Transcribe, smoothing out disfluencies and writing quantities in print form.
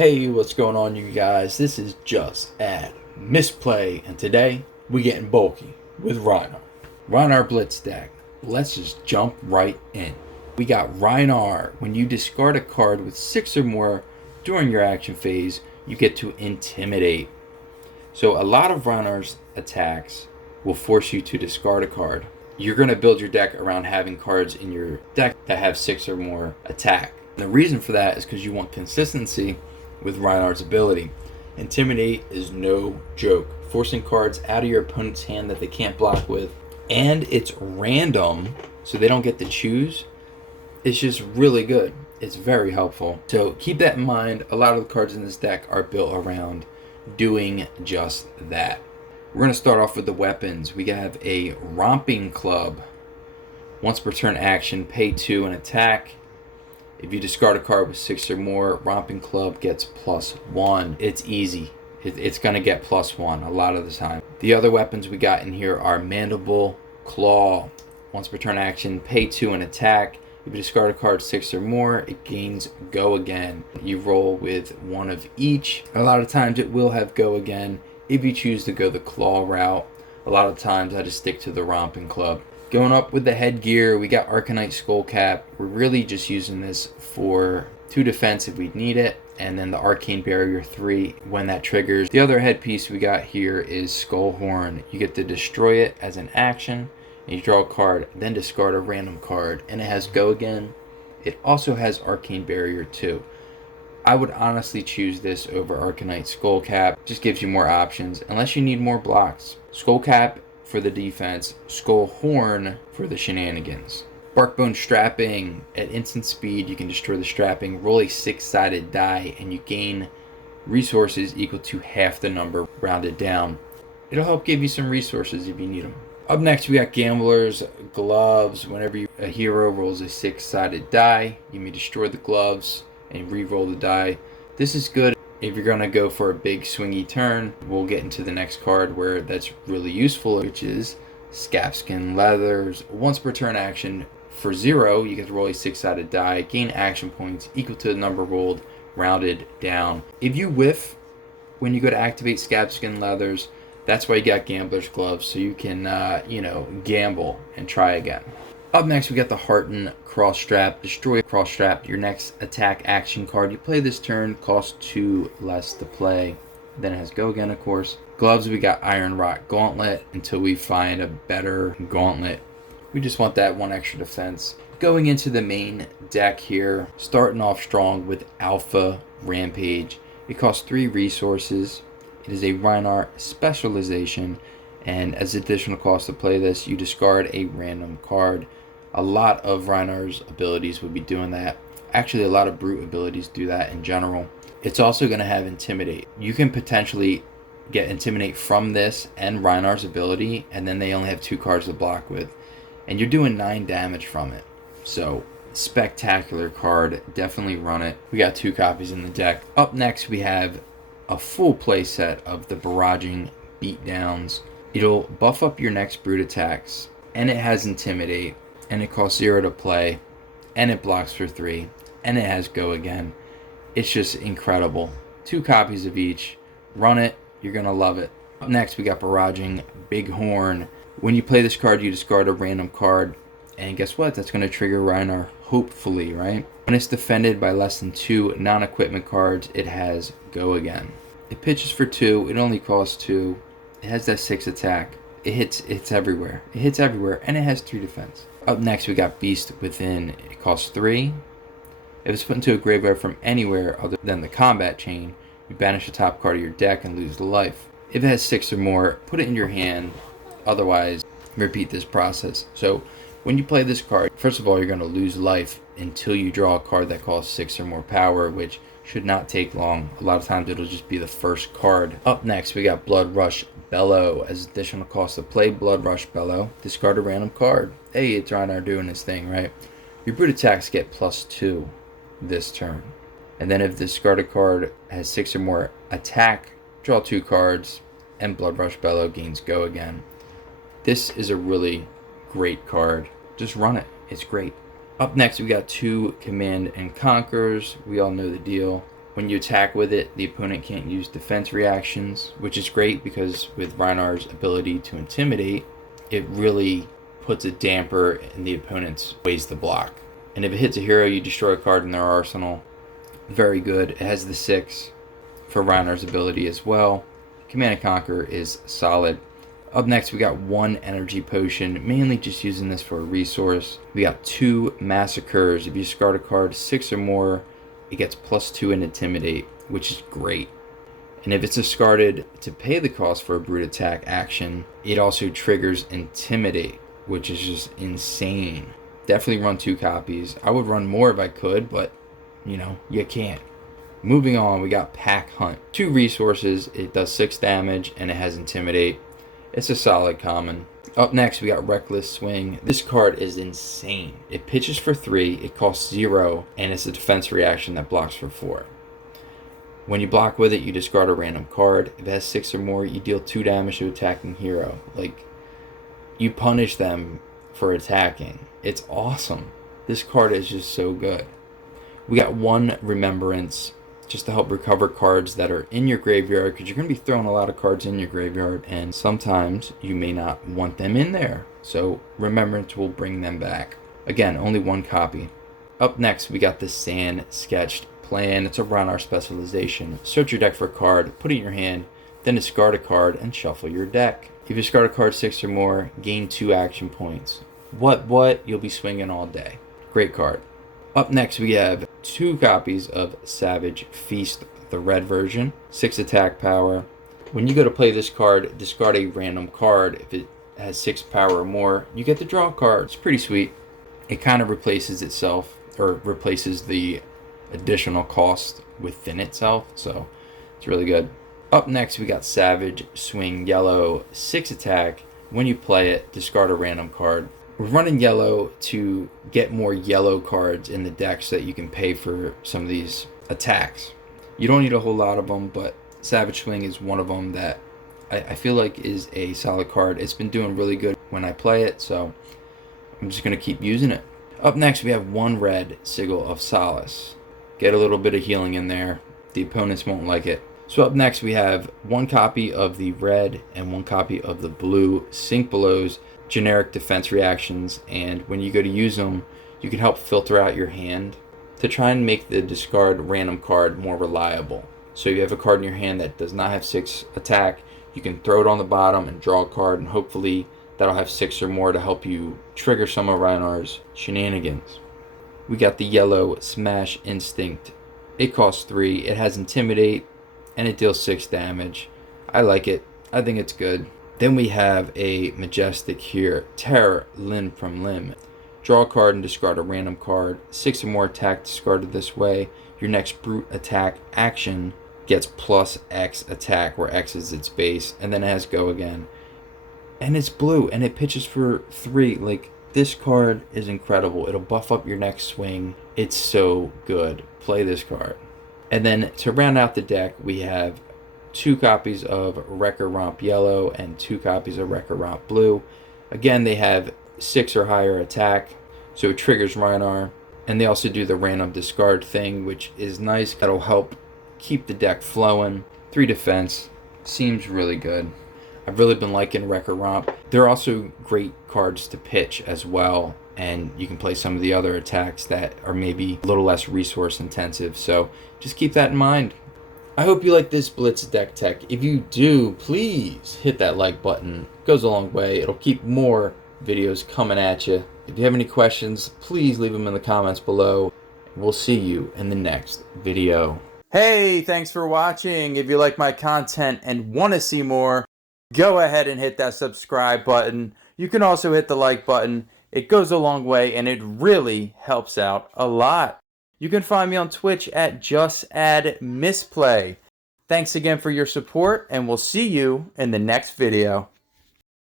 Hey, what's going on, you guys? This is Just Add Misplay, and today we getting bulky with Rhinar Blitz deck. Let's just jump right in. We got Rhinar. When you discard a card with 6 or more during your action phase, you get to Intimidate. So a lot of Rhinar's attacks will force you to discard a card. You're going to build your deck around having cards in your deck that have 6 or more attack. And the reason for that is because you want consistency with Rhinar's ability. Intimidate is no joke, forcing cards out of your opponent's hand that they can't block with, and it's random, so they don't get to choose. It's just really good. It's very helpful. So keep that in mind. A lot of the cards in this deck are built around doing just that. We're going to start off with the weapons. We have a Romping Club. Once per turn action, pay 2 and attack. If you discard a card with 6 or more, Romping Club gets +1. It's easy. It's going to get +1 a lot of the time. The other weapons we got in here are Mandible Claw. Once per turn action, pay 2 and attack. If you discard a card 6 or more, it gains Go Again. You roll with one of each. A lot of times it will have Go Again if you choose to go the Claw route. A lot of times I just stick to the Romping Club. Going up with the headgear, we got Arcanite Skullcap. We're really just using this for 2 defense if we need it, and then the Arcane Barrier 3 when that triggers. The other headpiece we got here is Skullhorn. You get to destroy it as an action, and you draw a card, then discard a random card, and it has Go Again. It also has Arcane Barrier 2. I would honestly choose this over Arcanite Skullcap. Just gives you more options, unless you need more blocks. Skullcap for the defense, Skullhorn for the shenanigans. Barkbone Strapping. At instant speed, you can destroy the strapping, roll a 6-sided die, and you gain resources equal to half the number rounded down. It'll help give you some resources if you need them. Up next, we got Gambler's Gloves. Whenever a hero rolls a 6-sided die, you may destroy the gloves and re-roll the die. This is good if you're going to go for a big swingy turn. We'll get into the next card where that's really useful, which is Scabskin Leathers. Once per turn action, for 0, you get to roll a 6-sided die, gain action points equal to the number rolled, rounded down. If you whiff when you go to activate Scabskin Leathers, that's why you got Gambler's Gloves, so you can, gamble and try again. Up next, we got the Heartened Cross Strap. Destroy Cross Strap, your next attack action card. You play this turn, costs 2 less to play. Then it has Go Again, of course. Gloves, we got Iron Rock Gauntlet until we find a better gauntlet. We just want that 1 extra defense. Going into the main deck here, starting off strong with Alpha Rampage. It costs 3 resources. It is a Rhinar specialization, and as additional cost to play this, you discard a random card. A lot of Rhinar's abilities would be doing that. Actually, a lot of brute abilities do that in general. It's also going to have Intimidate. You can potentially get Intimidate from this and Rhinar's ability, and then they only have 2 cards to block with. And you're doing 9 damage from it. So, spectacular card. Definitely run it. We got 2 copies in the deck. Up next, we have a full play set of the Barraging Beatdowns. It'll buff up your next brute attacks, and it has Intimidate, and it costs 0 to play, and it blocks for 3, and it has Go Again. It's just incredible. 2 copies of each. Run it. You're going to love it. Up next, we got Barraging Bighorn. When you play this card, you discard a random card, and guess what? That's going to trigger Rhinar, hopefully, right? When it's defended by less than 2 non-equipment cards, it has Go Again. It pitches for 2. It only costs 2. It has that 6 attack. It hits everywhere. It hits everywhere, and it has 3 defense. Up next, we got Beast Within. It costs 3. If it's put into a graveyard from anywhere other than the combat chain, you banish the top card of your deck and lose the life. If it has 6 or more, put it in your hand. Otherwise, repeat this process. So, when you play this card, first of all, you're going to lose life until you draw a card that costs 6 or more power, which should not take long. A lot of times it'll just be the first card. Up next, we got Bloodrush Bellow. As additional cost to play Bloodrush Bellow, discard a random card. Hey, it's Rhinar doing his thing, right? Your brute attacks get +2 this turn. And then if the discarded card has 6 or more attack, draw 2 cards, and Bloodrush Bellow gains Go Again. This is a really great card. Just run it. It's great. Up next, we got 2 Command and Conquers. We all know the deal. When you attack with it, the opponent can't use defense reactions, which is great because with Rhinar's ability to intimidate, it really puts a damper in the opponent's ways to block. And if it hits a hero, you destroy a card in their arsenal. Very good. It has the 6 for Rhinar's ability as well. Command and Conquer is solid. Up next, we got 1 energy potion, mainly just using this for a resource. We got 2 massacres. If you discard a card 6 or more, it gets +2 in Intimidate, which is great. And if it's discarded to pay the cost for a brute attack action, it also triggers Intimidate, which is just insane. Definitely run 2 copies. I would run more if I could, but you know, you can't. Moving on, we got Pack Hunt. 2 resources, it does 6 damage, and it has Intimidate. It's a solid common. Up next, we got Reckless Swing. This card is insane. It pitches for 3, it costs 0, and it's a defense reaction that blocks for 4. When you block with it, you discard a random card. If it has 6 or more, you deal 2 damage to attacking hero. Like, you punish them for attacking. It's awesome. This card is just so good. We got 1 Remembrance, just to help recover cards that are in your graveyard, because you're going to be throwing a lot of cards in your graveyard, and sometimes you may not want them in there. So Remembrance will bring them back. Again, only 1 copy. Up next, we got the Sand Sketched Plan. It's a Rhinar specialization. Search your deck for a card, put it in your hand, then discard a card and shuffle your deck. If you discard a card 6 or more, gain 2 action points. What? You'll be swinging all day. Great card. Up next, we have 2 copies of Savage Feast, the red version, 6 attack power. When you go to play this card, discard a random card. If it has 6 power or more, you get to draw a card. It's pretty sweet. It kind of replaces itself, or replaces the additional cost within itself, so it's really good. Up next, we got Savage Swing Yellow, 6 attack. When you play it, discard a random card. We're running yellow to get more yellow cards in the deck so that you can pay for some of these attacks. You don't need a whole lot of them, but Savage Swing is one of them that I feel like is a solid card. It's been doing really good when I play it, so I'm just going to keep using it. Up next, we have 1 red Sigil of Solace. Get a little bit of healing in there. The opponents won't like it. So up next, we have 1 copy of the red and 1 copy of the blue Sink Below's generic defense reactions, and when you go to use them, you can help filter out your hand to try and make the discard random card more reliable. So if you have a card in your hand that does not have 6 attack, you can throw it on the bottom and draw a card, and hopefully that'll have 6 or more to help you trigger some of Rhinar's shenanigans. We got the yellow Smash Instinct. It costs 3, it has Intimidate, and it deals 6 damage. I like it. I think it's good. Then we have a Majestic here, Terror Limb from Limb. Draw a card and discard a random card. 6 or more attack discarded this way. Your next brute attack action gets +X attack, where X is its base, and then it has go again. And it's blue, and it pitches for 3. Like, this card is incredible. It'll buff up your next swing. It's so good. Play this card. And then to round out the deck, we have 2 copies of Wrecker Romp Yellow and 2 copies of Wrecker Romp Blue. Again, they have 6 or higher attack, so it triggers Rhinar. And they also do the random discard thing, which is nice. That'll help keep the deck flowing. 3 defense. Seems really good. I've really been liking Wrecker Romp. They're also great cards to pitch as well, and you can play some of the other attacks that are maybe a little less resource intensive, so just keep that in mind. I hope you like this Blitz deck tech. If you do, please hit that like button. It goes a long way. It'll keep more videos coming at you. If you have any questions, please leave them in the comments below. We'll see you in the next video. Hey, thanks for watching. If you like my content and want to see more, go ahead and hit that subscribe button. You can also hit the like button. It goes a long way and it really helps out a lot. You can find me on Twitch at JustAddMisplay. Thanks again for your support, and we'll see you in the next video.